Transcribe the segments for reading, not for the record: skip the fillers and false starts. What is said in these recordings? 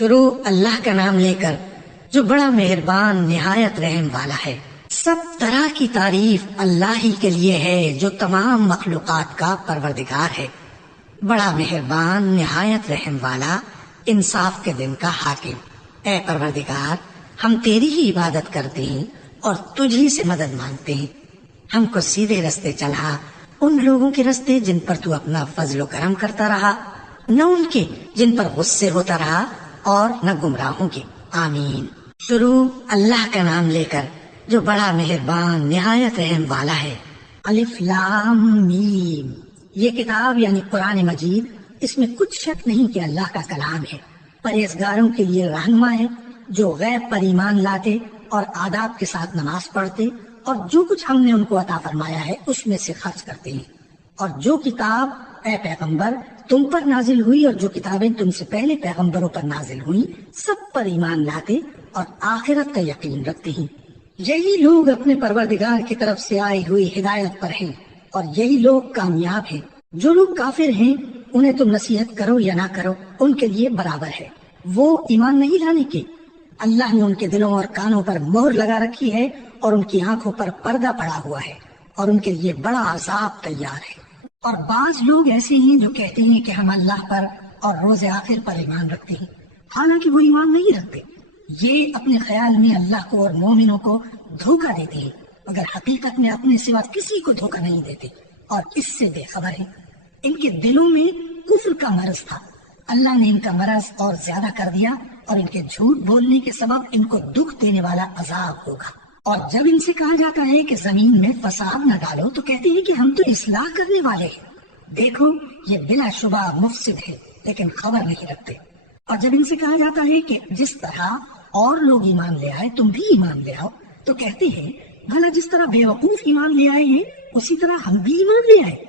شروع اللہ کا نام لے کر جو بڑا مہربان نہایت رحم والا ہے۔ سب طرح کی تعریف اللہ ہی کے لیے ہے جو تمام مخلوقات کا پروردگار ہے، بڑا مہربان نہایت رحم والا، انصاف کے دن کا حاکم۔ اے پروردگار، ہم تیری ہی عبادت کرتے ہیں اور تجھی سے مدد مانگتے ہیں۔ ہم کو سیدھے رستے چلا، ان لوگوں کے رستے جن پر تو اپنا فضل و کرم کرتا رہا، نہ ان کے جن پر غصے ہوتا رہا اور نہ گمراہوں کے۔ آمین۔ شروع اللہ کا نام لے کر جو بڑا مہربان نہایت رحم والا ہے۔ الف لام میم۔ یہ کتاب یعنی قرآن مجید، اس میں کچھ شک نہیں کہ اللہ کا کلام ہے، پرہیزگاروں کے لیے رہنما ہے جو غیب پر ایمان لاتے اور آداب کے ساتھ نماز پڑھتے اور جو کچھ ہم نے ان کو عطا فرمایا ہے اس میں سے خرچ کرتے ہیں۔ اور جو کتاب اے پیغمبر تم پر نازل ہوئی اور جو کتابیں تم سے پہلے پیغمبروں پر نازل ہوئی، سب پر ایمان لاتے اور آخرت کا یقین رکھتے ہیں۔ یہی لوگ اپنے پروردگار کی طرف سے آئی ہوئی ہدایت پر ہیں اور یہی لوگ کامیاب ہیں۔ جو لوگ کافر ہیں انہیں تم نصیحت کرو یا نہ کرو، ان کے لیے برابر ہے، وہ ایمان نہیں لانے کے۔ اللہ نے ان کے دلوں اور کانوں پر مہر لگا رکھی ہے اور ان کی آنکھوں پر پردہ پڑا ہوا ہے اور ان کے لیے بڑا عذاب تیار ہے۔ اور بعض لوگ ایسے ہیں جو کہتے ہیں کہ ہم اللہ پر اور روز آخر پر ایمان رکھتے ہیں، حالانکہ وہ ایمان نہیں رکھتے۔ یہ اپنے خیال میں اللہ کو اور مومنوں کو دھوکہ دیتے ہیں، مگر حقیقت میں اپنے سوا کسی کو دھوکہ نہیں دیتے اور اس سے بے خبر ہیں۔ ان کے دلوں میں کفر کا مرض تھا، اللہ نے ان کا مرض اور زیادہ کر دیا اور ان کے جھوٹ بولنے کے سبب ان کو دکھ دینے والا عذاب ہوگا۔ اور جب ان سے کہا جاتا ہے کہ زمین میں فساد نہ ڈالو تو کہتے ہیں کہ ہم تو اصلاح کرنے والے ہیں۔ دیکھو یہ بلا شبہ مفسد ہے لیکن خبر نہیں رکھتے۔ اور جب ان سے کہا جاتا ہے کہ جس طرح اور لوگ ایمان لے آئے تم بھی ایمان لے آؤ تو کہتے ہیں بھلا جس طرح بے وقوف ایمان لے آئے ہیں اسی طرح ہم بھی ایمان لے آئے۔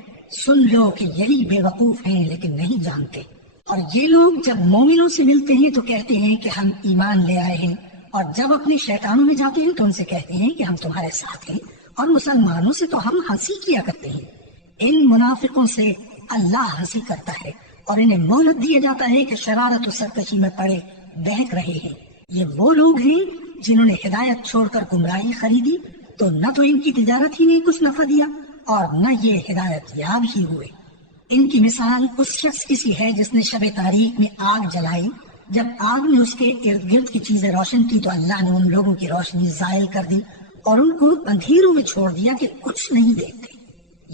سن لو کہ یہی بے وقوف ہیں لیکن نہیں جانتے۔ اور یہ لوگ جب مومنوں سے ملتے ہیں تو کہتے ہیں کہ ہم ایمان لے آئے ہیں، اور جب اپنے شیطانوں میں جاتے ہیں تو ان سے کہتے ہیں کہ ہم تمہارے ساتھ ہیں، اور مسلمانوں سے تو ہم ہنسی کیا کرتے ہیں۔ ان منافقوں سے اللہ ہنسی کرتا ہے اور انہیں مہلت دیا جاتا ہے کہ شرارت و سرکشی میں پڑے بہک رہے ہیں۔ یہ وہ لوگ ہیں جنہوں نے ہدایت چھوڑ کر گمراہی خریدی، تو نہ تو ان کی تجارت ہی نے کچھ نفع دیا اور نہ یہ ہدایت یاب ہی ہوئے۔ ان کی مثال اس شخص کی سی ہے جس نے شب تاریک میں آگ جلائی، جب آگ نے اس کے ارد گرد کی چیزیں روشن کی تو اللہ نے ان لوگوں کی روشنی زائل کر دی اور ان کو اندھیروں میں چھوڑ دیا کہ کچھ نہیں دیکھتے۔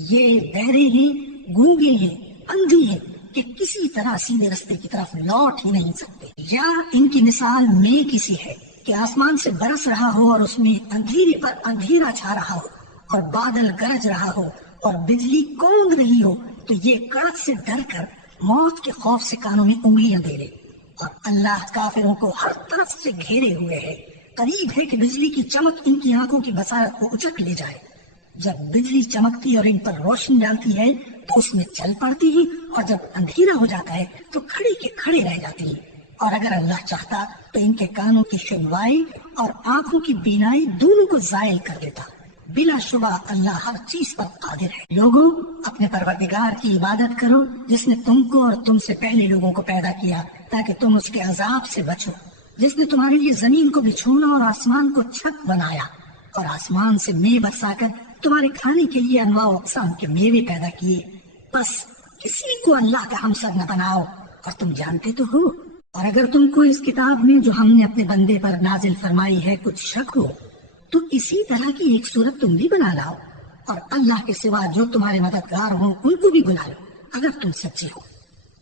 یہ بہرے ہیں، گونگے ہیں، اندھی ہیں کہ کسی طرح سیدھے رستے کی طرف لوٹ ہی نہیں سکتے۔ یا ان کی مثال میں کسی ہے کہ آسمان سے برس رہا ہو اور اس میں اندھیرے پر اندھیرا چھا رہا ہو اور بادل گرج رہا ہو اور بجلی کونگ رہی ہو، تو یہ کڑک سے ڈر کر موت کے خوف سے کانوں میں انگلیاں دے لے۔ اور اللہ کافروں کو ہر طرف سے گھیرے ہوئے ہے، قریب ہے کہ بجلی کی چمک ان کی آنکھوں کی بصارت کو اچک لے جائے۔ جب بجلی چمکتی اور ان پر روشنی ڈالتی ہے تو اس میں چل پڑتی ہیں، اور جب اندھیرا ہو جاتا ہے تو کھڑے کے کھڑے رہ جاتی ہیں۔ اور اگر اللہ چاہتا تو ان کے کانوں کی سنوائی اور آنکھوں کی بینائی دونوں کو زائل کر دیتا۔ بلا شبہ اللہ ہر چیز پر قادر ہے۔ لوگوں، اپنے پروردگار کی عبادت کرو جس نے تم کو اور تم سے پہلے لوگوں کو پیدا کیا تاکہ تم اس کے عذاب سے بچو، جس نے تمہارے لیے زمین کو بچھونا اور آسمان کو چھت بنایا اور آسمان سے میوے برسا کر تمہارے کھانے کے لیے انواع و اقسام کے میوے پیدا کیے۔ بس کسی کو اللہ کا ہمسر نہ بناؤ، اور تم جانتے تو ہو۔ اور اگر تم کو اس کتاب میں جو ہم نے اپنے بندے پر نازل فرمائی ہے کچھ شک ہو تو اسی طرح کی ایک صورت تم بھی بنا لاؤ، اور اللہ کے سوا جو تمہارے مددگار ہوں ان کو بھی بلا لو اگر تم سچے ہو۔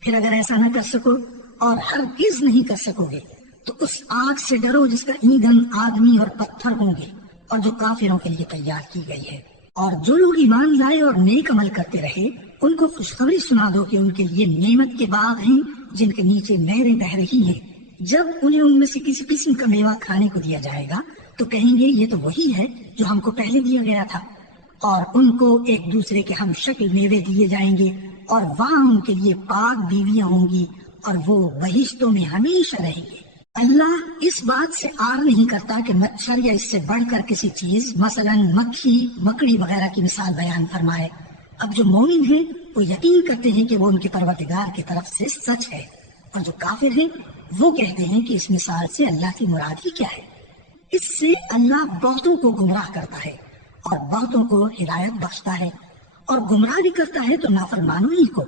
پھر اگر ایسا نہ کر سکو اور ہرگز نہیں کر سکو گے تو اس آگ سے ڈرو جس کا ایندھن آدمی اور پتھر ہوں گے اور جو کافروں کے لیے تیار کی گئی ہے۔ اور جو لوگ ایمان لائے اور نیک عمل کرتے رہے ان کو خوشخبری سنا دو کہ ان کے لیے نعمت کے باغ ہیں جن کے نیچے نہریں بہہ رہی ہیں۔ جب انہیں ان میں سے کسی قسم کا میوہ کھانے کو دیا جائے گا تو کہیں گے یہ تو وہی ہے جو ہم کو پہلے دیا گیا تھا، اور ان کو ایک دوسرے کے ہم شکل میوے دیے جائیں گے، اور وہاں ان کے لیے پاک بیویاں ہوں گی اور وہ بہشتوں میں ہمیشہ رہیں گے۔ اللہ اس بات سے آر نہیں کرتا کہ مچھر یا اس سے بڑھ کر کسی چیز مثلاً مکھی، مکڑی وغیرہ کی مثال بیان فرمائے۔ اب جو مومن ہیں وہ یقین کرتے ہیں کہ وہ ان کے پروردگار کی طرف سے سچ ہے، اور جو کافر ہیں وہ کہتے ہیں کہ اس مثال سے اللہ کی مراد ہی کیا ہے؟ اس سے اللہ بہتوں کو گمراہ کرتا ہے اور بہتوں کو ہدایت بخشتا ہے، اور گمراہ بھی کرتا ہے تو نافرمانوں ہی کو،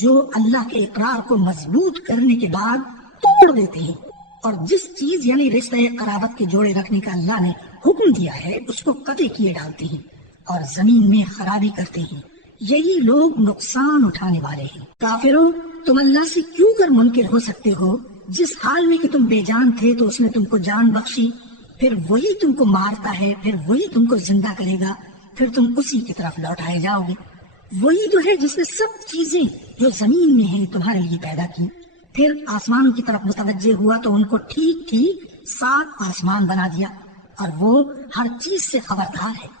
جو اللہ کے اقرار کو مضبوط کرنے کے بعد توڑ دیتے ہیں، اور جس چیز یعنی رشتہ قرابت کے جوڑے رکھنے کا اللہ نے حکم دیا ہے اس کو قطع کیے ڈالتے ہیں اور زمین میں خرابی کرتے ہیں۔ یہی لوگ نقصان اٹھانے والے ہیں۔ کافروں، تم اللہ سے کیوں کر منکر ہو سکتے ہو؟ جس حال میں کہ تم بے جان تھے تو اس نے تم کو جان بخشی، پھر وہی تم کو مارتا ہے، پھر وہی تم کو زندہ کرے گا، پھر تم اسی کی طرف لوٹائے جاؤ گے۔ وہی تو ہے جس نے سب چیزیں جو زمین میں ہیں تمہارے لیے پیدا کی، پھر آسمانوں کی طرف متوجہ ہوا تو ان کو ٹھیک ٹھیک 7 آسمان بنا دیا، اور وہ ہر چیز سے خبردار ہے۔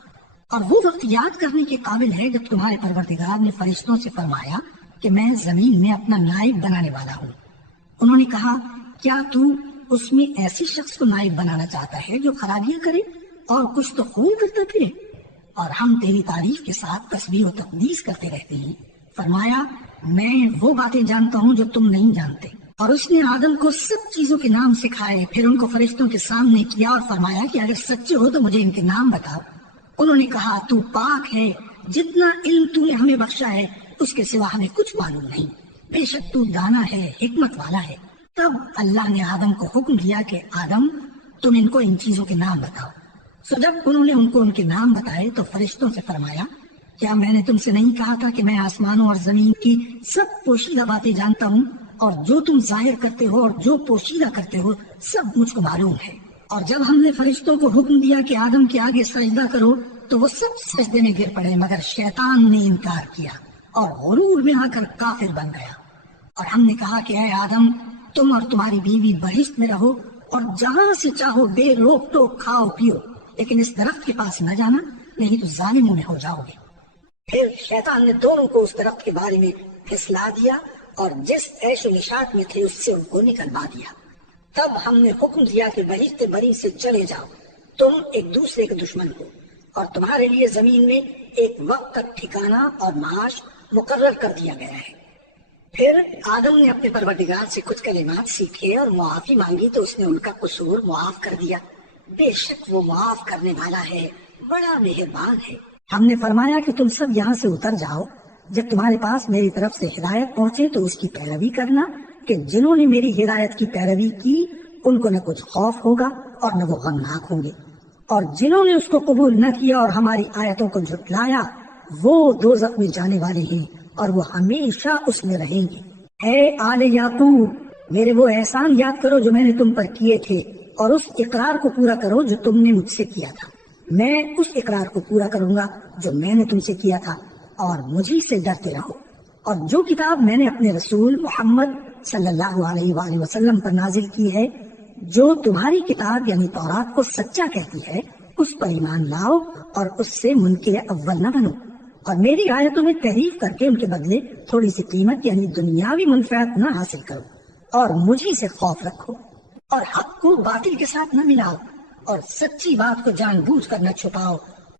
اور وہ وقت یاد کرنے کے قابل ہے جب تمہارے پروردگار نے فرشتوں سے فرمایا کہ میں زمین میں اپنا نائب بنانے والا ہوں۔ انہوں نے کہا، کیا تو اس میں ایسے شخص کو نائب بنانا چاہتا ہے جو خرابیاں کرے اور کچھ تو خون کرتا پھرے؟ اور ہم تیری تعریف کے ساتھ تسبیح و تقدیس کرتے رہتے ہیں۔ فرمایا، میں وہ باتیں جانتا ہوں جو تم نہیں جانتے۔ اور اس نے آدم کو سب چیزوں کے نام سکھائے، پھر ان کو فرشتوں کے سامنے کیا اور فرمایا کہ اگر سچے ہو تو مجھے ان کے نام بتاؤ۔ انہوں نے کہا، تو پاک ہے، جتنا علم تو نے ہمیں بخشا ہے اس کے سوا ہمیں کچھ معلوم نہیں، بے شک تو دانا ہے، حکمت والا ہے۔ تب اللہ نے آدم کو حکم دیا کہ آدم، تم ان کو ان چیزوں کے نام بتاؤ۔ سو جب انہوں نے ان کو ان کے نام بتائے تو فرشتوں سے فرمایا، کیا میں نے تم سے نہیں کہا تھا کہ میں آسمانوں اور زمین کی سب پوشیدہ باتیں جانتا ہوں، اور جو تم ظاہر کرتے ہو اور جو پوشیدہ کرتے ہو سب مجھ کو معلوم ہے۔ اور جب ہم نے فرشتوں کو حکم دیا کہ آدم کے آگے سجدہ کرو تو وہ سب سجدے میں گر پڑے، مگر شیطان نے انکار کیا اور غرور میں آ کر کافر بن گیا۔ اور ہم نے کہا کہ اے آدم، تم اور تمہاری بیوی بہشت میں رہو اور جہاں سے چاہو بے روک ٹوک کھاؤ پیو، لیکن اس درخت کے پاس نہ جانا، نہیں تو ظالموں میں ہو جاؤ گے۔ پھر شیطان نے دونوں کو اس درخت کے بارے میں پھسلا دیا اور جس عیش و نشاط میں تھے اس سے ان کو نکلوا دیا۔ تب ہم نے حکم دیا کہ بہشت بری سے چلے جاؤ، تم ایک دوسرے کے دشمن ہو، اور تمہارے لیے زمین میں ایک وقت تک ٹھکانہ اور معاش مقرر کر دیا گیا ہے۔ پھر آدم نے اپنے پروردگار سے کچھ کلمات سیکھے اور معافی مانگی تو اس نے ان کا قصور معاف کر دیا۔ بے شک وہ معاف کرنے والا ہے، بڑا مہربان ہے۔ ہم نے فرمایا کہ تم سب یہاں سے اتر جاؤ، جب تمہارے پاس میری طرف سے ہدایت پہنچے تو اس کی پیروی کرنا، کہ جنہوں نے میری ہدایت کی پیروی کی ان کو نہ کچھ خوف ہوگا اور نہ وہ غمناک ہوں گے، اور جنہوں نے اس کو قبول نہ کیا اور ہماری آیتوں کو جھٹلایا وہ دوزخ میں جانے والے ہیں اور وہ ہمیشہ اس میں رہیں گے۔ اے آل یعقوب، میرے وہ احسان یاد کرو جو میں نے تم پر کیے تھے، اور اس اقرار کو پورا کرو جو تم نے مجھ سے کیا تھا۔ میں اس اقرار کو پورا کروں گا جو میں نے تم سے کیا تھا، اور مجھے سے ڈرتے رہو۔ اور جو کتاب میں نے اپنے رسول محمد صلی اللہ علیہ وآلہ وسلم پر نازل کی ہے، جو تمہاری کتاب یعنی تورات کو سچا کہتی ہے، اس پر ایمان لاؤ اور اس سے منکر اول نہ بنو، اور میری آیتوں میں تحریف کر کے ان کے بدلے تھوڑی سی قیمت یعنی دنیاوی منفعت نہ حاصل کرو، اور مجھے سے خوف رکھو، اور حق کو باطل کے ساتھ نہ ملاؤ، اور سچی بات کو جان بوجھ کر نہ چھپاؤ،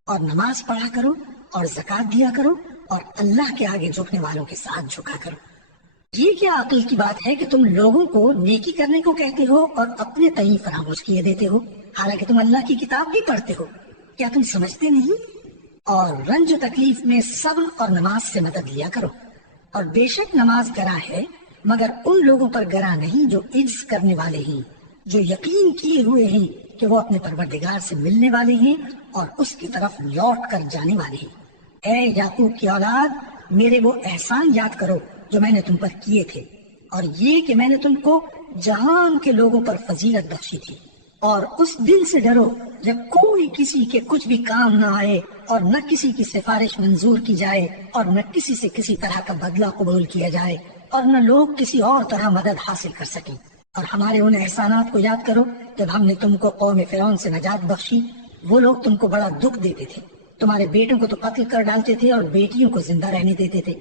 اور نماز پڑھا کرو اور زکوٰۃ دیا کرو، اور اللہ کے آگے جھکنے والوں کے ساتھ جھکا کرو۔ یہ کیا عقل کی بات ہے کہ تم لوگوں کو نیکی کرنے کو کہتے ہو اور اپنے تئیں فراموش کیے دیتے ہو، حالانکہ تم اللہ کی کتاب بھی پڑھتے ہو؟ کیا تم سمجھتے نہیں؟ اور رنج و تکلیف میں صبر اور نماز سے مدد لیا کرو، اور بے شک نماز گراں ہے، مگر ان لوگوں پر گراں نہیں جو عجز کرنے والے ہیں، جو یقین کیے ہوئے ہیں کہ وہ اپنے پروردگار سے ملنے والے ہیں اور اس کی طرف لوٹ کر جانے والے ہیں۔ اے یعقوب کی اولاد، میرے وہ احسان یاد کرو جو میں نے تم پر کیے تھے، اور یہ کہ میں نے تم کو جہان کے لوگوں پر فضیلت بخشی تھی، اور اس دن سے ڈرو جب کوئی کسی کے کچھ بھی کام نہ آئے، اور نہ کسی کی سفارش منظور کی جائے، اور نہ کسی سے کسی طرح کا بدلہ قبول کیا جائے، اور نہ لوگ کسی اور طرح مدد حاصل کر سکیں۔ اور ہمارے ان احسانات کو یاد کرو جب ہم نے تم کو قوم فرعون سے نجات بخشی۔ وہ لوگ تم کو بڑا دکھ دیتے تھے، تمہارے بیٹوں کو تو قتل کر ڈالتے تھے اور بیٹیوں کو زندہ رہنے دیتے تھے،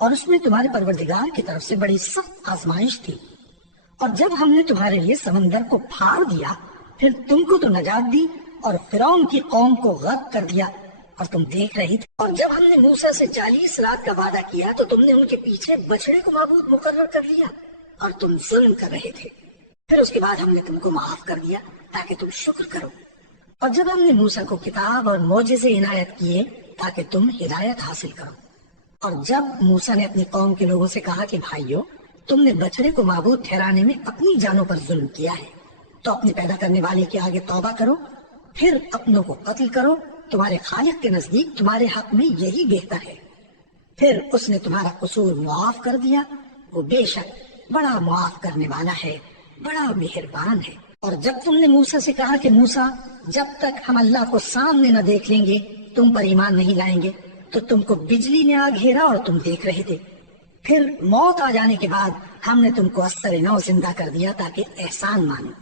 اور اس میں تمہارے پروردگار کی طرف سے بڑی سخت آزمائش تھی۔ اور جب ہم نے تمہارے لیے سمندر کو پھاڑ دیا، پھر تم کو تو نجات دی اور فرعون کی قوم کو غرق کر دیا، اور تم دیکھ رہی تھی۔ اور جب ہم نے موسیٰ سے 40 رات کا وعدہ کیا تو تم نے ان کے پیچھے بچڑے کو معبود مقرر کر لیا، اور تم ظلم کر رہے تھے۔ پھر اس کے بعد ہم نے تم کو معاف کر دیا تاکہ تم شکر کرو۔ اور جب ہم نے موسیٰ کو کتاب اور معجزے عنایت کیے تاکہ تم ہدایت حاصل کرو۔ اور جب موسیٰ نے اپنی قوم کے لوگوں سے کہا کہ بھائیو، تم نے بچڑے کو معبود ٹھہرانے میں اپنی جانوں پر ظلم کیا ہے، تو اپنے پیدا کرنے والے کے آگے توبہ کرو، پھر اپنوں کو قتل کرو، تمہارے خالق کے نزدیک تمہارے حق میں یہی بہتر ہے۔ پھر اس نے تمہارا قصور معاف کر دیا، وہ بے شک بڑا معاف کرنے والا ہے، بڑا مہربان ہے۔ اور جب تم نے موسیٰ سے کہا کہ موسیٰ، جب تک ہم اللہ کو سامنے نہ دیکھ لیں گے تم پر ایمان نہیں لائیں گے، تو تم کو بجلی نے آ گھیرا اور تم دیکھ رہے تھے۔ پھر موت آ جانے کے بعد ہم نے تم کو اثر نو زندہ کر دیا تاکہ احسان مانو۔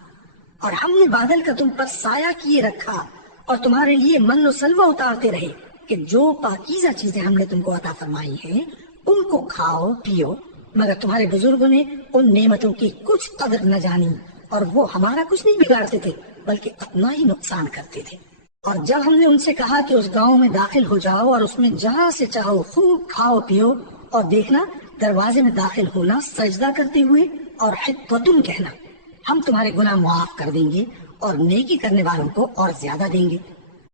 اور ہم نے بادل کا تم پر سایہ کیے رکھا اور تمہارے لیے من و سلوہ اتارتے رہے کہ جو پاکیزہ چیزیں ہم نے تم کو عطا فرمائی ہیں ان کو کھاؤ پیو، مگر تمہارے بزرگوں نے ان نعمتوں کی کچھ قدر نہ جانی، اور وہ ہمارا کچھ نہیں بگاڑتے تھے بلکہ اپنا ہی نقصان کرتے تھے۔ اور جب ہم نے ان سے کہا کہ اس گاؤں میں داخل ہو جاؤ اور اس میں جہاں سے چاہو خوب کھاؤ پیو، اور دیکھنا دروازے میں داخل ہونا سجدہ کرتے ہوئے اور حطۃ کہنا، ہم تمہارے گناہ معاف کر دیں گے اور نیکی کرنے والوں کو اور زیادہ دیں گے۔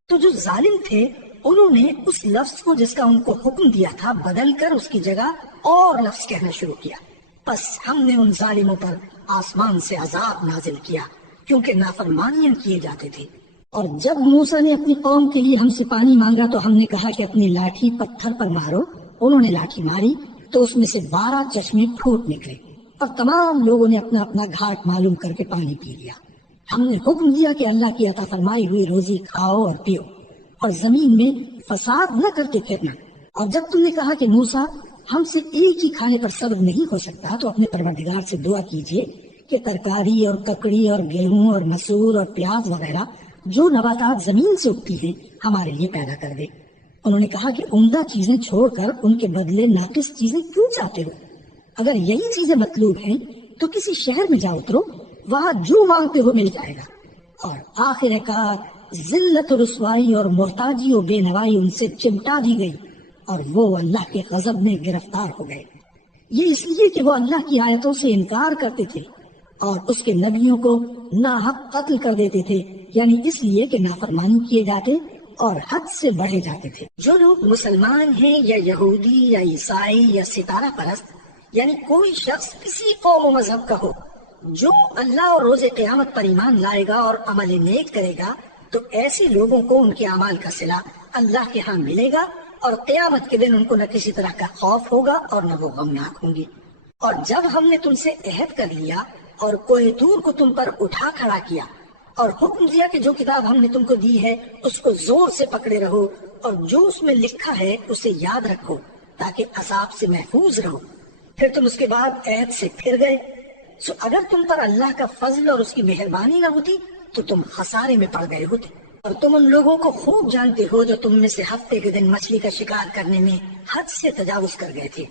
تو جو ظالم تھے انہوں نے اس لفظ کو جس کا ان کو حکم دیا تھا بدل کر اس کی جگہ اور لفظ کہنا شروع کیا، پس ہم نے ان ظالموں پر آسمان سے عذاب نازل کیا کیونکہ نافرمانیاں کیے جاتے تھے۔ اور جب موسیٰ نے اپنی قوم کے لیے ہم سے پانی مانگا تو ہم نے کہا کہ اپنی لاٹھی پتھر پر مارو۔ انہوں نے لاٹھی ماری تو اس میں سے 12 چشمے پھوٹ نکلے اور تمام لوگوں نے اپنا اپنا گھاٹ معلوم کر کے پانی پی لیا۔ ہم نے حکم دیا کہ اللہ کی عطا فرمائی ہوئی روزی کھاؤ اور پیو اور زمین میں فساد نہ کرتے پھرنا۔ اور جب تم نے کہا کہ موسیٰ، ہم سے ایک ہی کھانے پر صبر نہیں ہو سکتا، تو اپنے پروردگار سے دعا کیجئے کہ ترکاری اور ککڑی اور گیہوں اور مسور اور پیاز وغیرہ جو نباتات زمین سے اگتی ہیں ہمارے لیے پیدا کر دے۔ انہوں نے کہا کہ عمدہ چیزیں چھوڑ کر ان کے بدلے ناقص چیزیں کیوں چاہتے ہو؟ اگر یہی چیزیں مطلوب ہیں تو کسی شہر میں جا اترو، وہاں جو مانگتے ہو مل جائے گا۔ اور آخر کار ذلت و رسوائی اور محتاجی و بے نوائی ان سے چمٹا دی گئی اور وہ اللہ کے غضب میں گرفتار ہو گئے۔ یہ اس لیے کہ وہ اللہ کی آیتوں سے انکار کرتے تھے اور اس کے نبیوں کو ناحق قتل کر دیتے تھے، یعنی اس لیے کہ نافرمانی کیے جاتے اور حد سے بڑھے جاتے تھے۔ جو لوگ مسلمان ہیں یا یہودی یا عیسائی یا ستارہ پرست، یعنی کوئی شخص کسی قوم و مذہب کا ہو، جو اللہ اور روز قیامت پر ایمان لائے گا اور عمل نیک کرے گا، تو ایسے لوگوں کو ان کے اعمال کا صلہ اللہ کے ہاں ملے گا، اور قیامت کے دن ان کو نہ کسی طرح کا خوف ہوگا اور نہ وہ غمناک ہوں گے۔ اور جب ہم نے تم سے عہد کر لیا اور کوہ طور کو تم پر اٹھا کھڑا کیا اور حکم دیا کہ جو کتاب ہم نے تم کو دی ہے اس کو زور سے پکڑے رہو اور جو اس میں لکھا ہے اسے یاد رکھو تاکہ عذاب سے محفوظ رہو، پھر تم اس کے بعد عہد سے پھر گئے، سو اگر تم پر اللہ کا فضل اور اس کی مہربانی نہ ہوتی تو تم خسارے میں پڑ گئے ہوتے۔ اور تم ان لوگوں کو خوب جانتے ہو جو تم میں سے ہفتے کے دن مچھلی کا شکار کرنے میں حد سے تجاوز کر گئے تھے،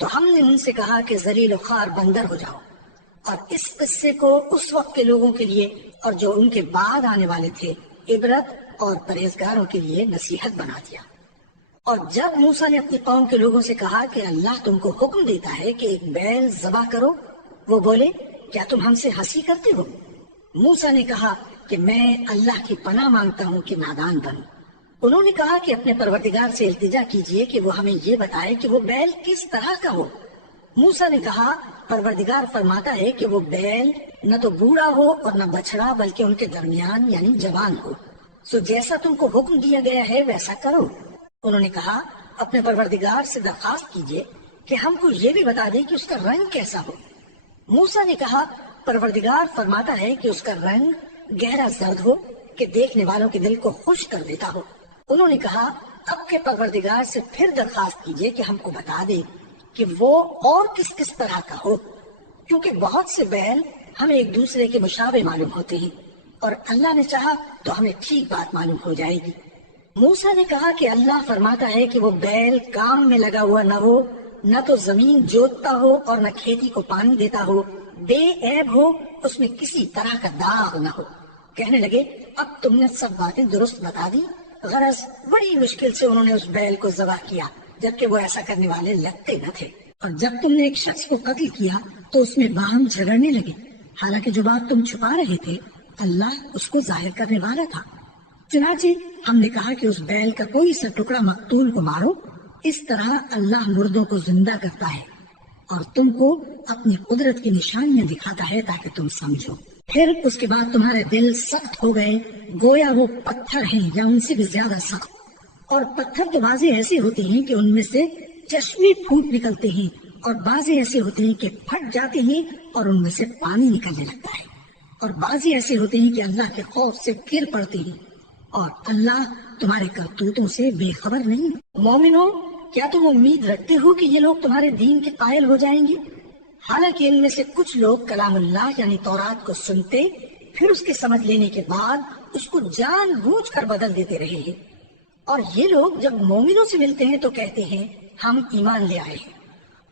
تو ہم نے ان سے کہا کہ ذلیل و خوار بندر ہو جاؤ، اور اس قصے کو اس وقت کے لوگوں کے لیے اور جو ان کے بعد آنے والے تھے عبرت اور پرہیزگاروں کے لیے نصیحت بنا دیا۔ اور جب موسیٰ نے اپنی قوم کے لوگوں سے کہا کہ اللہ تم کو حکم دیتا ہے کہ ایک بیل ذبح کرو، وہ بولے کیا تم ہم سے ہنسی کرتے ہو؟ موسیٰ نے کہا کہ میں اللہ کی پناہ مانگتا ہوں کہ نادان بنوں۔ انہوں نے کہا کہ اپنے پروردگار سے التجا کیجئے کہ وہ ہمیں یہ بتائے کہ وہ بیل کس طرح کا ہو۔ موسیٰ نے کہا پروردگار فرماتا ہے کہ وہ بیل نہ تو بوڑھا ہو اور نہ بچڑا بلکہ ان کے درمیان یعنی جوان ہو، سو جیسا تم کو حکم دیا گیا ہے ویسا کرو۔ انہوں نے کہا اپنے پروردگار سے درخواست کیجئے کہ ہم کو یہ بھی بتا دے کہ اس کا رنگ کیسا ہو۔ موسیٰ نے کہا پروردگار فرماتا ہے کہ اس کا رنگ گہرا زرد ہو کہ دیکھنے والوں کے دل کو خوش کر دیتا ہو۔ انہوں نے کہا اب کے پروردگار سے پھر درخواست کیجئے کہ ہم کو بتا دے کہ وہ اور کس کس طرح کا ہو، کیونکہ بہت سے بیل ہمیں ایک دوسرے کے مشابہ معلوم ہوتے ہیں، اور اللہ نے چاہا تو ہمیں ٹھیک بات معلوم ہو جائے گی۔ موسیٰ نے کہا کہ اللہ فرماتا ہے کہ وہ بیل کام میں لگا ہوا نہ ہو، نہ تو زمین جوتتا ہو اور نہ کھیتی کو پانی دیتا ہو، بے عیب ہو، اس میں کسی طرح کا داغ نہ ہو۔ کہنے لگے اب تم نے سب باتیں درست بتا دی۔ غرض بڑی مشکل سے انہوں نے اس بیل کو ذبح کیا، جبکہ وہ ایسا کرنے والے لگتے نہ تھے۔ اور جب تم نے ایک شخص کو قتل کیا تو اس میں باہم جھگڑنے لگے۔ حالانکہ جو بات تم چھپا رہے تھے اللہ اس کو ظاہر کرنے والا تھا۔ چنانچہ ہم نے کہا کہ اس بیل کا کوئی سا ٹکڑا مقتول کو مارو، اس طرح اللہ مردوں کو زندہ کرتا ہے اور تم کو اپنی قدرت کی نشانیاں دکھاتا ہے تاکہ تم سمجھو۔ پھر اس کے بعد تمہارے دل سخت ہو گئے، گویا وہ پتھر ہیں یا ان سے بھی زیادہ سخت، اور پتھر تو بعضے ایسے ہوتے ہیں کہ ان میں سے چشمے پھوٹ نکلتے ہیں، اور بعضے ایسے ہوتے ہیں کہ پھٹ جاتے ہیں اور ان میں سے پانی نکلنے لگتا ہے، اور بعضے ایسے ہوتے ہیں کہ اللہ کے خوف سے گر پڑتے ہیں، اور اللہ تمہارے کرتوتوں سے بے خبر نہیں۔ مومنو، کیا تم امید رکھتے ہو کہ یہ لوگ تمہارے دین کے قائل ہو جائیں گے؟ حالانکہ ان میں سے کچھ لوگ کلام اللہ یعنی تورات کو سنتے، پھر اس کے سمجھ لینے کے بعد اس کو جان بوجھ کر بدل دیتے رہے ہیں، اور یہ لوگ جب مومنوں سے ملتے ہیں تو کہتے ہیں ہم ایمان لے آئے ہیں،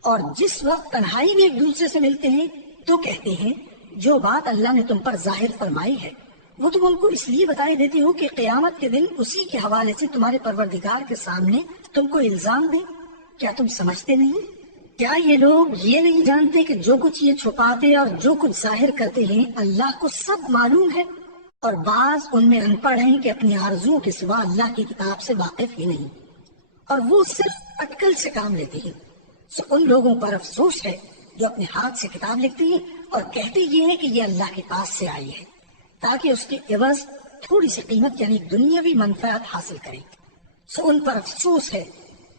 اور جس وقت تنہائی میں ایک دوسرے سے ملتے ہیں تو کہتے ہیں جو بات اللہ نے تم پر ظاہر فرمائی ہے وہ تم ان کو اس لیے بتائے دیتے ہو کہ قیامت کے دن اسی کے حوالے سے تمہارے پروردگار کے سامنے تم کو الزام دیں۔ کیا تم سمجھتے نہیں؟ کیا یہ لوگ یہ نہیں جانتے کہ جو کچھ یہ چھپاتے اور جو کچھ ظاہر کرتے ہیں اللہ کو سب معلوم ہے؟ اور بعض ان میں ان پڑھ ہیں کہ اپنی آرزوؤں کے سوا اللہ کی کتاب سے واقف ہی نہیں، اور وہ صرف اٹکل سے کام لیتے ہیں۔ سو ان لوگوں پر افسوس ہے جو اپنے ہاتھ سے کتاب لکھتے ہیں اور کہتے یہ ہیں کہ یہ اللہ کے پاس سے آئی ہے تاکہ اس کے عوض تھوڑی سی قیمت یعنی دنیاوی منفعت حاصل کریں۔ سو ان پر افسوس ہے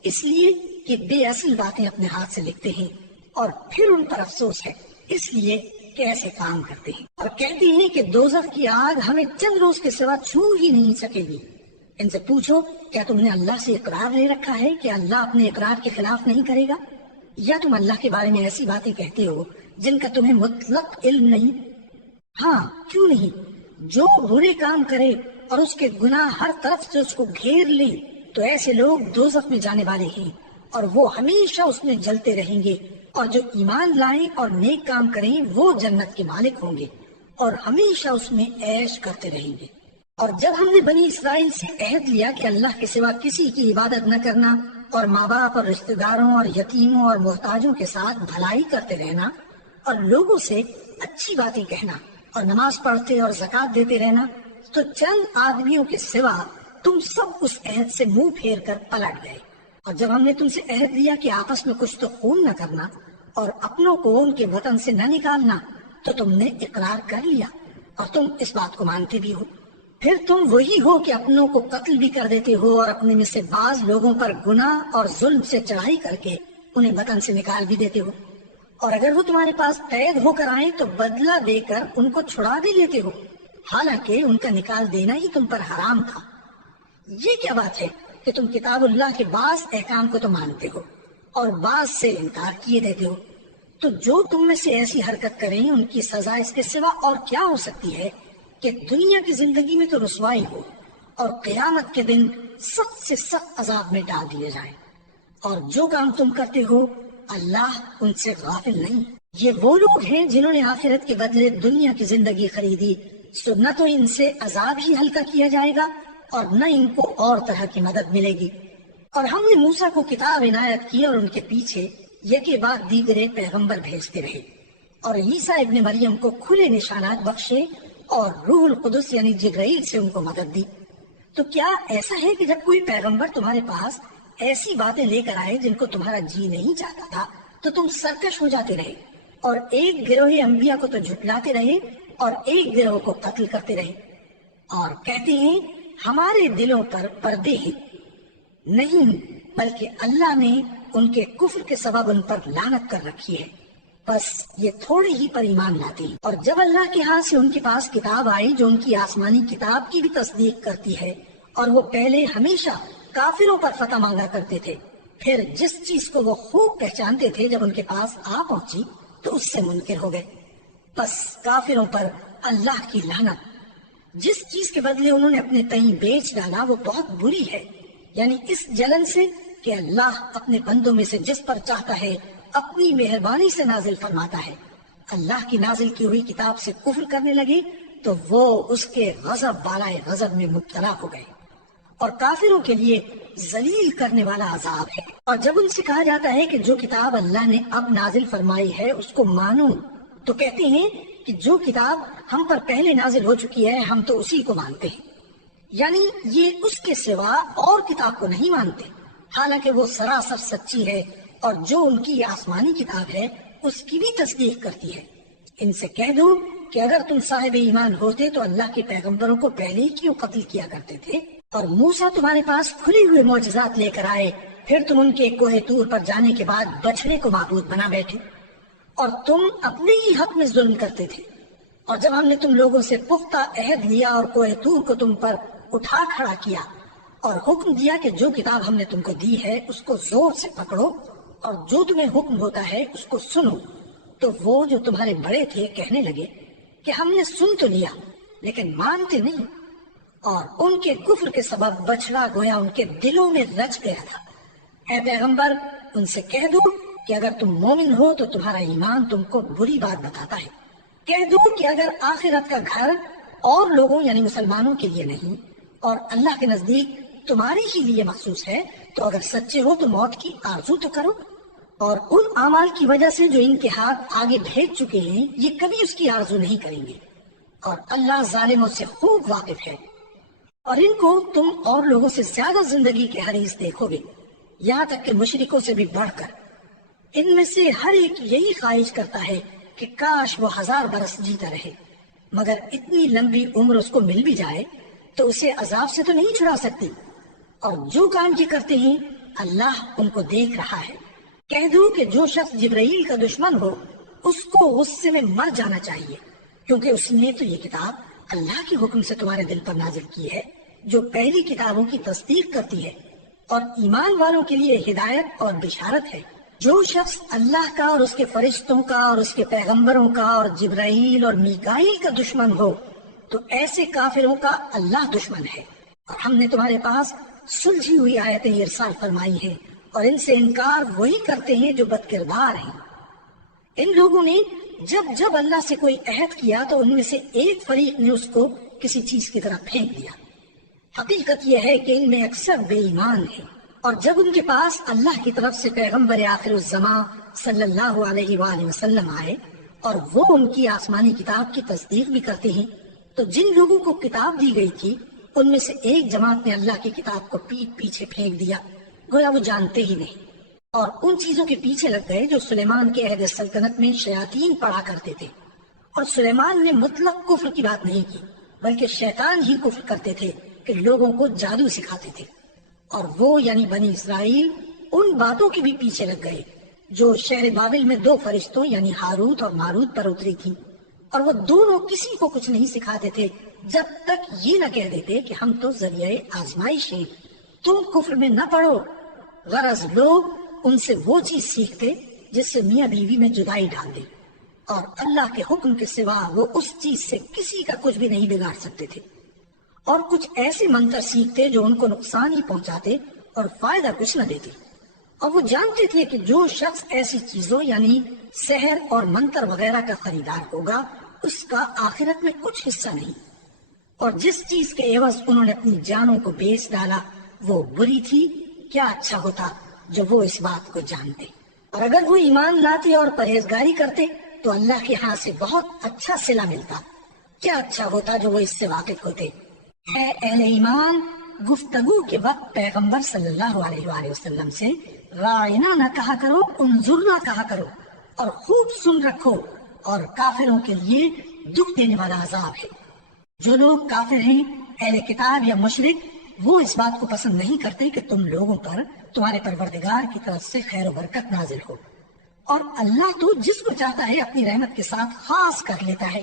اس لیے کہ بے اصل باتیں اپنے ہاتھ سے لکھتے ہیں، اور پھر ان پر افسوس ہے اس لیے کہ ایسے کام کرتے ہیں، اور کہتے ہیں کہ دوزخ کی آگ ہمیں چند روز کے سوا چھو ہی نہیں سکے گی۔ ان سے پوچھو کیا تم نے اللہ سے اقرار لے رکھا ہے کہ اللہ اپنے اقرار کے خلاف نہیں کرے گا، یا تم اللہ کے بارے میں ایسی باتیں کہتے ہو جن کا تمہیں مطلق علم نہیں؟ ہاں کیوں نہیں، جو برے کام کرے اور اس کے گناہ ہر طرف سے اس کو گھیر لے تو ایسے لوگ دوزخ میں جانے والے ہیں، اور وہ ہمیشہ اس میں جلتے رہیں گے، اور جو ایمان لائیں اور نیک کام کریں وہ جنت کے مالک ہوں گے اور ہمیشہ اس میں عیش کرتے رہیں گے۔ اور جب ہم نے بنی اسرائیل سے عہد لیا کہ اللہ کے سوا کسی کی عبادت نہ کرنا، اور ماں باپ اور رشتہ داروں اور یتیموں اور محتاجوں کے ساتھ بھلائی کرتے رہنا، اور لوگوں سے اچھی باتیں کہنا، اور نماز پڑھتے اور زکوٰۃ دیتے رہنا، تو چند آدمیوں کے سوا تم سب اس عہد سے منہ پھیر کر پلٹ گئے۔ اور جب ہم نے تم سے عہد لیا کہ آپس میں کچھ تو خون نہ کرنا اور اپنوں کو ان کے وطن سے نہ نکالنا، تو تم نے اقرار کر لیا اور تم اس بات کو مانتے بھی ہو۔ پھر تم وہی ہو کہ اپنوں کو قتل بھی کر دیتے ہو اور اپنے میں سے بعض لوگوں پر گناہ اور ظلم سے چڑھائی کر کے انہیں وطن سے نکال بھی دیتے ہو، اور اگر وہ تمہارے پاس قید ہو کر آئیں تو بدلہ دے کر ان کو چھڑا بھی لیتے ہو، حالانکہ ان کا نکال دینا ہی تم پر حرام تھا۔ یہ کیا بات ہے کہ تم کتاب اللہ کے بعض احکام کو تو مانتے ہو اور بعض سے انکار کیے دیتے ہو؟ تو جو تم میں سے ایسی حرکت کریں ان کی سزا اس کے سوا اور کیا ہو سکتی ہے کہ دنیا کی زندگی میں تو رسوائی ہو اور قیامت کے دن سخت سے سخت عذاب میں ڈال دیے جائیں۔ اور جو کام تم کرتے ہو اللہ ان سے غافل نہیں۔ یہ وہ لوگ ہیں جنہوں نے آخرت کے بدلے دنیا کی زندگی خریدی، سو نہ تو ان سے عذاب ہی ہلکا کیا جائے گا اور نہ ان کو اور طرح کی مدد ملے گی۔ اور ہم نے موسیٰ کو کتاب عنایت کی اور ان کے پیچھے یکے بعد دیگرے پیغمبر بھیجتے رہے، اور عیسیٰ ابن مریم کو کھلے نشانات بخشے اور روح القدس یعنی جبرائیل سے ان کو مدد دی۔ تو کیا ایسا ہے کہ جب کوئی پیغمبر تمہارے پاس ایسی باتیں لے کر آئے جن کو تمہارا جی نہیں چاہتا تھا تو تم سرکش ہو جاتے رہے، اور ایک گروہ انبیاء کو تو جھٹلاتے رہے اور ایک گروہ کو قتل کرتے رہے، اور کہتے ہیں ہمارے دلوں پر پردے ہیں؟ نہیں، بلکہ اللہ نے ان کے کفر کے سبب ان پر لعنت کر رکھی ہے، بس یہ تھوڑے ہی پر ایمان لاتے ہیں۔ اور جب اللہ کے ہاتھ سے ان کے پاس کتاب آئی جو ان کی آسمانی کتاب کی بھی تصدیق کرتی ہے، اور وہ پہلے ہمیشہ کافروں پر فتح مانگا کرتے تھے، پھر جس چیز کو وہ خوب پہچانتے تھے جب ان کے پاس آ پہنچی تو اس سے منکر ہو گئے، بس کافروں پر اللہ کی لعنت۔ جس چیز کے بدلے انہوں نے اپنے تئیں بیچ ڈالا وہ بہت بری ہے، یعنی اس جلن سے کہ اللہ اپنے بندوں میں سے جس پر چاہتا ہے اپنی مہربانی سے نازل فرماتا ہے۔ اللہ کی نازل کی ہوئی کتاب سے کفر کرنے لگے تو وہ اس کے غضب بالائے غضب میں مبتلا ہو گئے، اور کافروں کے لیے ذلیل کرنے والا عذاب ہے۔ اور جب ان سے کہا جاتا ہے کہ جو کتاب اللہ نے اب نازل فرمائی ہے اس کو مانو، تو کہتے ہیں کہ جو کتاب ہم پر پہلے نازل ہو چکی ہے ہم تو اسی کو مانتے ہیں، یعنی یہ اس کے سوا اور کتاب کو نہیں مانتے، حالانکہ وہ سراسر سچی ہے، اور جو ان کی آسمانی کتاب ہے اس کی بھی تصدیق کرتی ہے۔ ان سے کہہ دو کہ اگر تم صاحب ایمان ہوتے تو اللہ کے پیغمبروں کو پہلے ہی کیوں قتل کیا کرتے تھے؟ اور موسیٰ تمہارے پاس کھلے ہوئے معجزات لے کر آئے، پھر تم ان کے کوہ طور پر جانے کے بعد بچڑے کو معبود بنا بیٹھے، اور تم اپنے ہی حق میں ظلم کرتے تھے۔ اور جب ہم نے تم لوگوں سے پختہ عہد لیا اور کوہ طور کو تم پر اٹھا کھڑا کیا اور حکم دیا کہ جو کتاب ہم نے تم کو دی ہے اس کو زور سے پکڑو اور جو تمہیں حکم ہوتا ہے اس کو سنو، تو وہ جو تمہارے بڑے تھے کہنے لگے کہ ہم نے سن تو لیا لیکن مانتے نہیں، اور ان کے کفر کے سبب بچڑا گویا ان کے دلوں میں رچ گیا تھا۔ اے پیغمبر ان سے کہہ دو کہ اگر تم مومن ہو تو تمہارا ایمان تم کو بری بات بتاتا ہے، کہہ دو کہ اگر آخرت کا گھر اور لوگوں یعنی مسلمانوں کے لیے نہیں اور اللہ کے نزدیک تمہارے ہی لیے مخصوص ہے تو اگر سچے ہو تو موت کی آرزو تو کرو، اور ان اعمال کی وجہ سے جو ان کے ہاتھ آگے بھیج چکے ہیں یہ کبھی اس کی آرزو نہیں کریں گے، اور اللہ ظالموں سے خوب واقف ہے۔ اور ان کو تم اور لوگوں سے زیادہ زندگی کے حریص دیکھو گے، یہاں تک کہ مشرکوں سے بھی بڑھ کر۔ ان میں سے ہر ایک یہی خواہش کرتا ہے کہ کاش وہ 1000 برس جیتا رہے، مگر اتنی لمبی عمر اس کو مل بھی جائے تو اسے عذاب سے تو نہیں چھڑا سکتی، اور جو کام یہ کرتے ہیں اللہ ان کو دیکھ رہا ہے۔ کہہ دو کہ جو شخص جبرائیل کا دشمن ہو اس کو غصے میں مر جانا چاہیے، کیونکہ اس نے تو یہ کتاب اللہ کے حکم سے تمہارے دل پر نازل کی ہے جو پہلی کتابوں کی تصدیق کرتی ہے، اور ایمان والوں کے لیے ہدایت اور بشارت ہے۔ جو شخص اللہ کا اور اس کے فرشتوں کا اور اس کے پیغمبروں کا اور جبرائیل اور میکائیل کا دشمن ہو تو ایسے کافروں کا اللہ دشمن ہے۔ اور ہم نے تمہارے پاس سلجھی ہوئی آیتیں ارسال فرمائی ہیں، اور ان سے انکار وہی کرتے ہیں جو بد کردار ہیں۔ ان لوگوں نے جب جب اللہ سے کوئی عہد کیا تو ان میں سے ایک فریق نے اس کو کسی چیز کی طرح پھینک دیا۔ حقیقت یہ ہے کہ ان میں اکثر بے ایمان ہیں، اور جب ان کے پاس اللہ کی طرف سے پیغمبر آخر الزماں صلی اللہ علیہ وآلہ وسلم آئے اور وہ ان کی آسمانی کتاب کی تصدیق بھی کرتے ہیں، تو جن لوگوں کو کتاب دی گئی تھی ان میں سے ایک جماعت نے اللہ کی کتاب کو پیٹ پیچھے پھینک دیا، گویا وہ جانتے ہی نہیں، اور ان چیزوں کے پیچھے لگ گئے جو سلیمان کے عہد سلطنت میں شیاطین پڑھا کرتے تھے۔ اور سلیمان نے مطلق کفر کی بات نہیں کی، بلکہ شیطان ہی کفر کرتے تھے کہ لوگوں کو جادو سکھاتے تھے، اور وہ یعنی بنی اسرائیل ان باتوں کے بھی پیچھے لگ گئے جو شہر بابل میں 2 فرشتوں یعنی ہاروت اور ماروت پر اتری تھی، اور وہ دونوں کسی کو کچھ نہیں سکھاتے تھے جب تک یہ نہ کہہ دیتے کہ ہم تو ذریعہ آزمائش ہیں، تم کفر میں نہ پڑو۔ غرض لوگ ان سے وہ چیز سیکھتے جس سے میاں بیوی میں جدائی ڈال دے، اور اللہ کے حکم کے سوا وہ اس چیز سے کسی کا کچھ بھی نہیں بگاڑ سکتے تھے، اور کچھ ایسے منتر سیکھتے جو ان کو نقصان ہی پہنچاتے اور فائدہ کچھ نہ دیتے، اور وہ جانتے تھے کہ جو شخص ایسی چیزوں یعنی سحر اور منتر وغیرہ کا خریدار ہوگا اس کا آخرت میں کچھ حصہ نہیں، اور جس چیز کے عوض انہوں نے اپنی جانوں کو بیچ ڈالا وہ بری تھی۔ کیا اچھا ہوتا جو وہ اس بات کو جانتے، اور اگر وہ ایمان لاتے اور پرہیزگاری کرتے تو اللہ کے ہاں سے بہت اچھا صلہ ملتا۔ کیا اچھا ہوتا جو وہ اس سے واقف ہوتے۔ اے اہل ایمان، گفتگو کے وقت پیغمبر صلی اللہ علیہ وآلہ وسلم سے رائنا نہ کہا کرو، انظرنا کہا کرو، اور خوب سن رکھو، اور کافروں کے لیے دکھ دینے والا عذاب ہے۔ جو لوگ کافر ہیں، اہل کتاب یا مشرک، وہ اس بات کو پسند نہیں کرتے کہ تم لوگوں پر تمہارے پروردگار کی طرف سے خیر و برکت نازل ہو، اور اللہ تو جس کو چاہتا ہے اپنی رحمت کے ساتھ خاص کر لیتا ہے،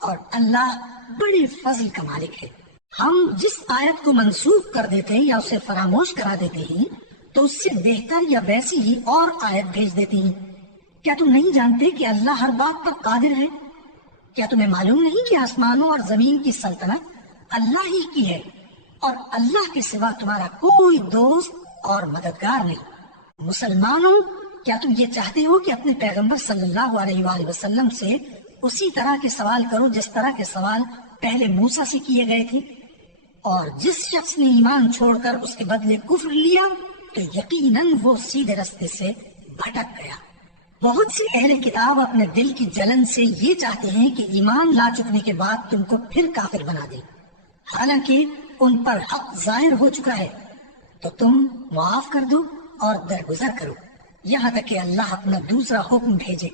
اور اللہ بڑے فضل کا مالک ہے۔ ہم جس آیت کو منسوخ کر دیتے ہیں یا اسے فراموش کرا دیتے ہیں تو اس سے بہتر یا ویسی ہی اور آیت بھیج دیتے ہیں۔ کیا تم نہیں جانتے کہ اللہ ہر بات پر قادر ہے؟ کیا تمہیں معلوم نہیں کہ آسمانوں اور زمین کی سلطنت اللہ ہی کی ہے، اور اللہ کے سوا تمہارا کوئی دوست اور مددگار نہیں؟ مسلمانوں، کیا تم یہ چاہتے ہو کہ اپنے پیغمبر صلی اللہ علیہ وآلہ وسلم سے اسی طرح کے سوال کرو جس طرح کے سوال پہلے موسیٰ سے کیے گئے تھے؟ اور جس شخص نے ایمان چھوڑ کر اس کے بدلے کفر لیا تو یقیناً وہ سیدھے رستے سے بھٹک گیا۔ بہت سے اہل کتاب اپنے دل کی جلن سے یہ چاہتے ہیں کہ ایمان لا چکنے کے بعد تم کو پھر کافر بنا دیں، حالانکہ ان پر حق ظاہر ہو چکا ہے، تو تم معاف کر دو اور درگزر کرو یہاں تک کہ اللہ اپنا دوسرا حکم بھیجے۔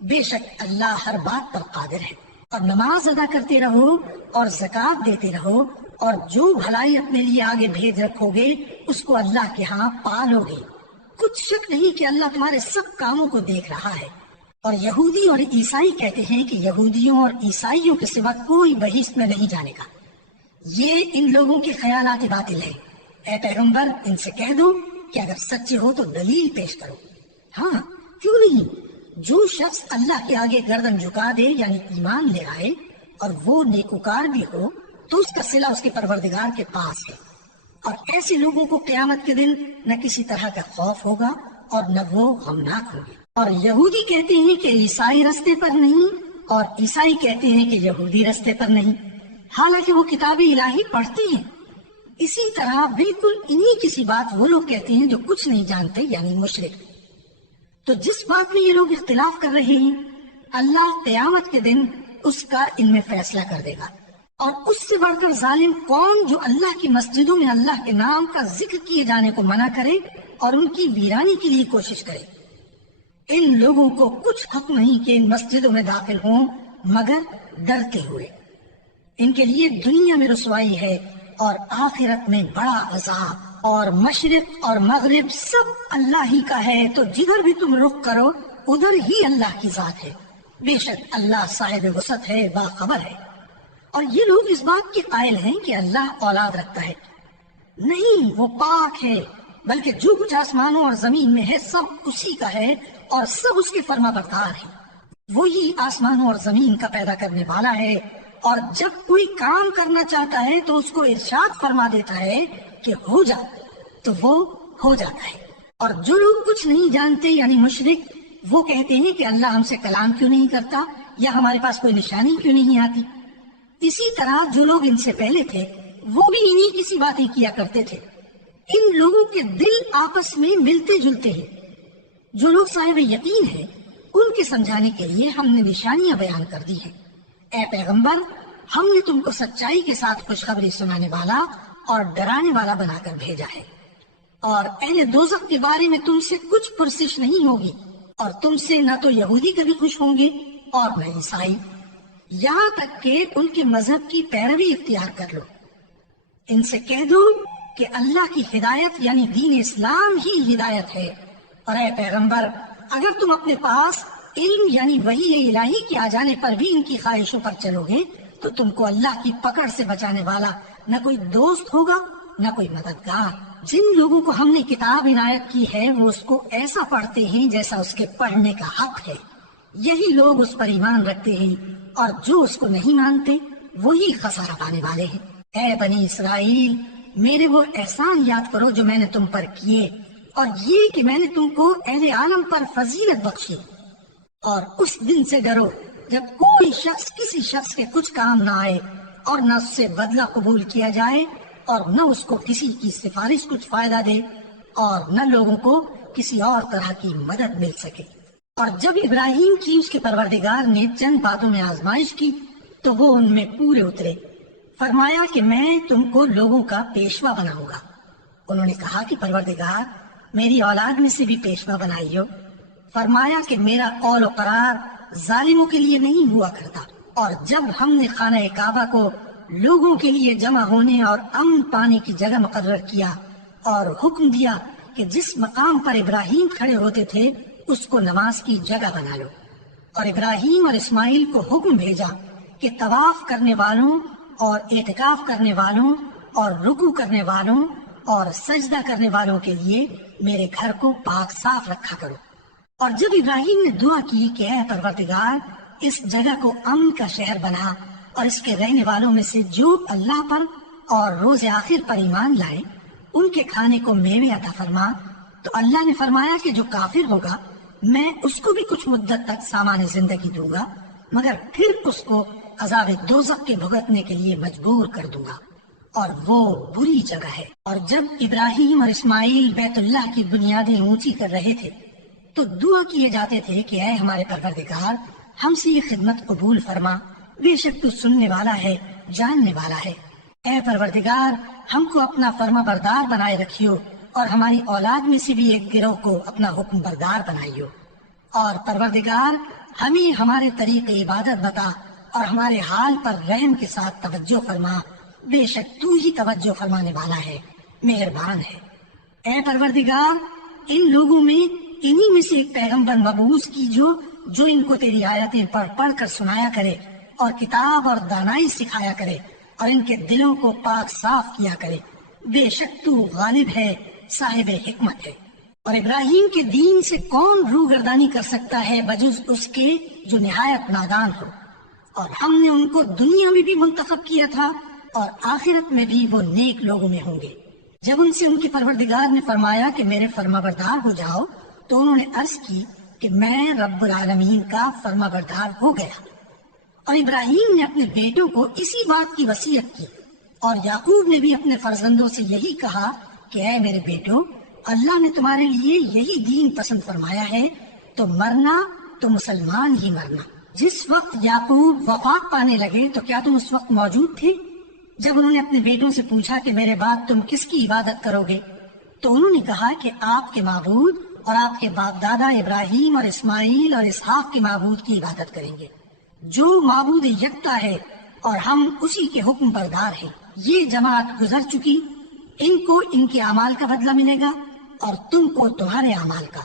بے شک اللہ ہر بات پر قادر ہے۔ اور نماز ادا کرتے رہو اور زکوٰۃ دیتے رہو، اور جو بھلائی اپنے لیے آگے بھیج رکھو گے اس کو اللہ کے ہاں پالو گے۔ کچھ شک نہیں کہ اللہ تمہارے سب کاموں کو دیکھ رہا ہے۔ اور یہودی اور عیسائی کہتے ہیں کہ یہودیوں اور عیسائیوں کے سوا کوئی بہشت میں نہیں جانے کا۔ یہ ان لوگوں کے خیالات باطل ہیں۔ اے پیغمبر ان سے کہہ دو کہ اگر سچے ہو تو دلیل پیش کرو۔ ہاں کیوں نہیں، جو شخص اللہ کے آگے گردن جھکا دے یعنی ایمان لے آئے اور وہ نیکوکار بھی ہو تو اس کا صلہ اس کے پروردگار کے پاس ہے۔ اور ایسے لوگوں کو قیامت کے دن نہ کسی طرح کا خوف ہوگا اور نہ وہ غمناک ہوں گے۔ اور یہودی کہتے ہیں کہ عیسائی رستے پر نہیں، اور عیسائی کہتے ہیں کہ یہودی رستے پر نہیں، حالانکہ وہ کتاب الہی پڑھتے ہیں۔ اسی طرح بالکل انہی کسی بات وہ لوگ کہتے ہیں جو کچھ نہیں جانتے یعنی مشرک۔ تو جس بات میں یہ لوگ اختلاف کر رہے ہیں اللہ قیامت کے دن اس کا ان میں فیصلہ کر دے گا۔ اور اس سے بڑھ کر ظالم کون جو اللہ کی مسجدوں میں اللہ کے نام کا ذکر کیے جانے کو منع کرے اور ان کی ویرانی کے لیے کوشش کرے۔ ان لوگوں کو کچھ حق نہیں کہ ان مسجدوں میں داخل ہوں مگر ڈرتے ہوئے۔ ان کے لیے دنیا میں رسوائی ہے اور آخرت میں بڑا عذاب۔ اور مشرق اور مغرب سب اللہ ہی کا ہے، تو جدھر بھی تم رخ کرو ادھر ہی اللہ کی ذات ہے۔ بے شک اللہ صاحب وسعت ہے، باخبر ہے۔ اور یہ لوگ اس بات کے قائل ہیں کہ اللہ اولاد رکھتا ہے۔ نہیں، وہ پاک ہے، بلکہ جو کچھ آسمانوں اور زمین میں ہے سب اسی کا ہے اور سب اس کے فرما بردار ہے۔ وہی آسمانوں اور زمین کا پیدا کرنے والا ہے، اور جب کوئی کام کرنا چاہتا ہے تو اس کو ارشاد فرما دیتا ہے کہ ہو جا، تو وہ ہو جاتا ہے۔ اور جو لوگ کچھ نہیں جانتے یعنی مشرک، وہ کہتے ہیں کہ اللہ ہم سے کلام کیوں نہیں کرتا یا ہمارے پاس کوئی نشانی کیوں نہیں آتی۔ اسی طرح جو لوگ ان سے پہلے تھے وہ بھی انہی کسی باتیں کیا کرتے تھے۔ ان لوگوں کے دل آپس میں ملتے جلتے ہیں۔ جو لوگ صاحب یقین ہیں ان کے سمجھانے کے لیے ہم نے نشانیاں بیان کر دی ہیں۔ اے پیغمبر، ہم نے تم کو سچائی کے ساتھ خوشخبری سنانے والا اور ڈرانے والا بنا کر بھیجا ہے۔ اور اہل دوزخ کے بارے میں تم سے کچھ پرسش نہیں ہوگی، اور تم سے نہ تو یہودی کبھی خوش ہوں گے اور نہ عیسائی، یہاں تک کہ ان کے مذہب کی پیروی اختیار کر لو۔ ان سے کہہ دو کہ اللہ کی ہدایت یعنی دین اسلام ہی ہدایت ہے۔ اور اے پیغمبر، اگر تم اپنے پاس علم یعنی وحی الہی کے آ جانے پر بھی ان کی خواہشوں پر چلو گے تو تم کو اللہ کی پکڑ سے بچانے والا نہ کوئی دوست ہوگا نہ کوئی مددگار۔ جن لوگوں کو ہم نے کتاب عنایت کی ہے وہ اس کو ایسا پڑھتے ہیں جیسا اس کے پڑھنے کا حق ہے، یہی لوگ اس پر ایمان رکھتے ہیں، اور جو اس کو نہیں مانتے وہی خسارہ پانے والے ہیں۔ اے بنی اسرائیل، میرے وہ احسان یاد کرو جو میں نے تم پر کیے، اور یہ کہ میں نے تم کو اہل عالم پر فضیلت بخشی۔ اور اس دن سے ڈرو جب کوئی شخص کسی شخص کے کچھ کام نہ آئے، اور نہ اس سے بدلہ قبول کیا جائے، اور نہ اس کو کسی کی سفارش کچھ فائدہ دے، اور نہ لوگوں کو کسی اور طرح کی مدد مل سکے۔ اور جب ابراہیم کی اس کے پروردگار نے چند باتوں میں آزمائش کی تو وہ ان میں پورے اترے۔ فرمایا کہ میں تم کو لوگوں کا پیشوا بناؤں گا۔ انہوں نے کہا کہ پروردگار، میری اولاد میں سے بھی پیشوا بنائیو۔ فرمایا کہ میرا قول و قرار ظالموں کے لیے نہیں ہوا کرتا۔ اور جب ہم نے خانہ کعبہ کو لوگوں کے لیے جمع ہونے اور امن پانے کی جگہ مقرر کیا اور حکم دیا کہ جس مقام پر ابراہیم کھڑے ہوتے تھے اس کو نماز کی جگہ بنا لو، اور ابراہیم اور اسماعیل کو حکم بھیجا کہ طواف کرنے والوں اور اعتکاف کرنے والوں اور رکوع کرنے والوں اور سجدہ کرنے والوں کے لیے میرے گھر کو پاک صاف رکھا کرو۔ اور جب ابراہیم نے دعا کی کہ اے پروردگار، اس جگہ کو امن کا شہر بنا، اور اس کے رہنے والوں میں سے جو اللہ پر اور روز آخر پر ایمان لائے ان کے کھانے کو میوے عطا فرما، تو اللہ نے فرمایا کہ جو کافر ہوگا میں اس کو بھی کچھ مدت تک سامان زندگی دوں گا، مگر پھر اس کو عذاب دوزخ کے بھگتنے کے لیے مجبور کر دوں گا، اور وہ بری جگہ ہے۔ اور جب ابراہیم اور اسماعیل بیت اللہ کی بنیادیں اونچی کر رہے تھے تو دعا کیے جاتے تھے کہ اے ہمارے پروردگار ہم سے یہ خدمت قبول فرما، بے شک تو سننے والا ہے، جاننے والا ہے۔ اے پروردگار ہم کو اپنا فرما بردار بنائے رکھیو، اور ہماری اولاد میں سے بھی ایک گروہ کو اپنا حکم بردار بنائیو۔ اور پروردگار ہمیں ہمارے طریق عبادت بتا، اور ہمارے حال پر رحم کے ساتھ توجہ فرما، بے شک تو ہی توجہ فرمانے والا ہے، مہربان ہے۔ اے پروردگار ان لوگوں میں انہی میں سے ایک پیغمبر مبعوث کیجو جو ان کو تیری آیتیں پڑھ پڑھ کر سنایا کرے، اور کتاب اور دانائی سکھایا کرے، اور ان کے دلوں کو پاک صاف کیا کرے، بے شک تو غالب ہے، صاحب حکمت ہے۔ اور ابراہیم کے دین سے کون روگردانی کر سکتا ہے بجز اس کے جو نہایت نادان ہو؟ اور ہم نے ان کو دنیا میں بھی منتخب کیا تھا، اور آخرت میں بھی وہ نیک لوگوں میں ہوں گے۔ جب ان سے ان کے پروردگار نے فرمایا کہ میرے فرما بردار ہو جاؤ، تو انہوں نے عرض کی کہ میں رب العالمین کا فرما بردار ہو گیا۔ اور ابراہیم نے اپنے بیٹوں کو اسی بات کی وصیت کی، اور یعقوب نے بھی اپنے فرزندوں سے یہی کہا کہ اے میرے بیٹوں، اللہ نے تمہارے لیے یہی دین پسند فرمایا ہے، تو مرنا تو مسلمان ہی مرنا۔ جس وقت یعقوب وفات پانے لگے تو کیا تم اس وقت موجود تھے جب انہوں نے اپنے بیٹوں سے پوچھا کہ میرے بعد تم کس کی عبادت کرو گے؟ تو انہوں نے کہا کہ آپ کے معبود اور آپ کے باپ دادا ابراہیم اور اسماعیل اور اسحاق کے معبود کی عبادت کریں گے، جو معبود یکتا ہے، اور ہم اسی کے حکم بردار ہیں۔ یہ جماعت گزر چکی، ان کو ان کے اعمال کا بدلہ ملے گا، اور تم کو تمہارے اعمال کا،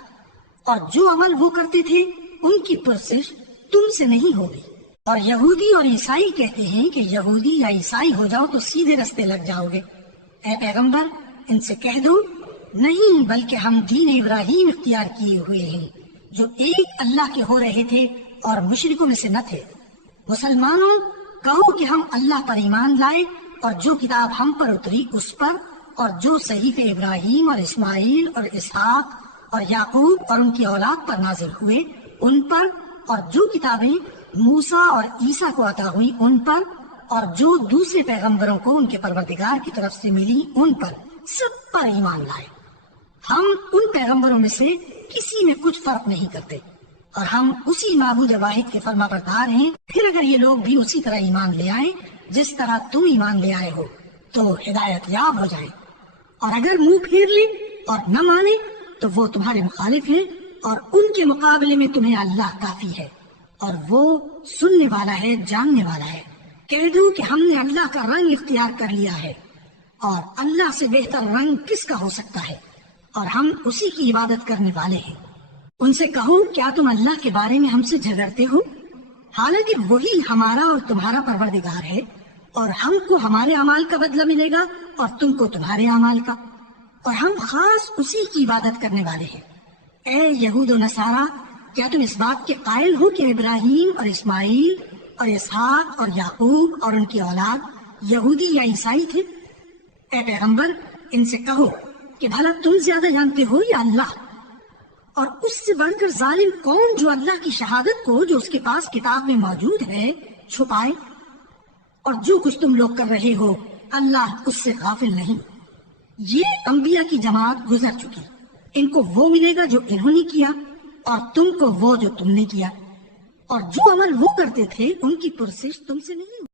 اور جو عمل وہ کرتے تھے ان کی پرسش تم سے نہیں ہوگی۔ اور یہودی اور عیسائی کہتے ہیں کہ یہودی یا عیسائی ہو جاؤ تو سیدھے رستے لگ جاؤ گے۔ اے پیغمبر ان سے کہہ دو نہیں، بلکہ ہم دین ابراہیم اختیار کیے ہوئے ہیں، جو ایک اللہ کے ہو رہے تھے اور مشرکوں میں سے نہ تھے۔ مسلمانوں کہو کہ ہم اللہ پر ایمان لائے، اور جو کتاب ہم پر اتری اس پر، اور جو صحیفے ابراہیم اور اسماعیل اور اسحاق اور یعقوب اور ان کی اولاد پر نازل ہوئے ان پر، اور جو کتابیں موسیٰ اور عیسیٰ کو عطا ہوئی ان پر، اور جو دوسرے پیغمبروں کو ان کے پروردگار کی طرف سے ملی ان پر، سب پر ایمان لائے۔ ہم ان پیغمبروں میں سے کسی میں کچھ فرق نہیں کرتے، اور ہم اسی معبود واحد کے فرما بردار ہیں۔ پھر اگر یہ لوگ بھی اسی طرح ایمان لے آئیں جس طرح تم ایمان لے آئے ہو تو ہدایت یاب ہو جائیں، اور اگر منہ پھیر لیں اور نہ مانے تو وہ تمہارے مخالف ہیں، اور ان کے مقابلے میں تمہیں اللہ کافی ہے، اور وہ سننے والا ہے، جاننے والا ہے۔ کہہ دو کہ ہم نے اللہ کا رنگ اختیار کر لیا ہے، اور اللہ سے بہتر رنگ کس کا ہو سکتا ہے، اور ہم اسی کی عبادت کرنے والے ہیں۔ ان سے کہو کیا تم اللہ کے بارے میں ہم سے جھگڑتے ہو، حالانکہ وہی ہمارا اور تمہارا پروردگار ہے، اور ہم کو ہمارے اعمال کا بدلہ ملے گا اور تم کو تمہارے اعمال کا، اور ہم خاص اسی کی عبادت کرنے والے ہیں۔ اے یہود و نصارا، کیا تم اس بات کے قائل ہو کہ ابراہیم اور اسماعیل اور اسحاق اور یعقوب اور ان کی اولاد یہودی یا عیسائی تھے؟ اے پیغمبر ان سے کہو کہ بھلا تم زیادہ جانتے ہو یا اللہ؟ اور اس سے بڑھ کر ظالم کون جو اللہ کی شہادت کو جو اس کے پاس کتاب میں موجود ہے چھپائے؟ اور جو کچھ تم لوگ کر رہے ہو اللہ اس سے غافل نہیں۔ یہ انبیاء کی جماعت گزر چکی، ان کو وہ ملے گا جو انہوں نے کیا، اور تم کو وہ جو تم نے کیا، اور جو عمل وہ کرتے تھے ان کی پرسش تم سے نہیں۔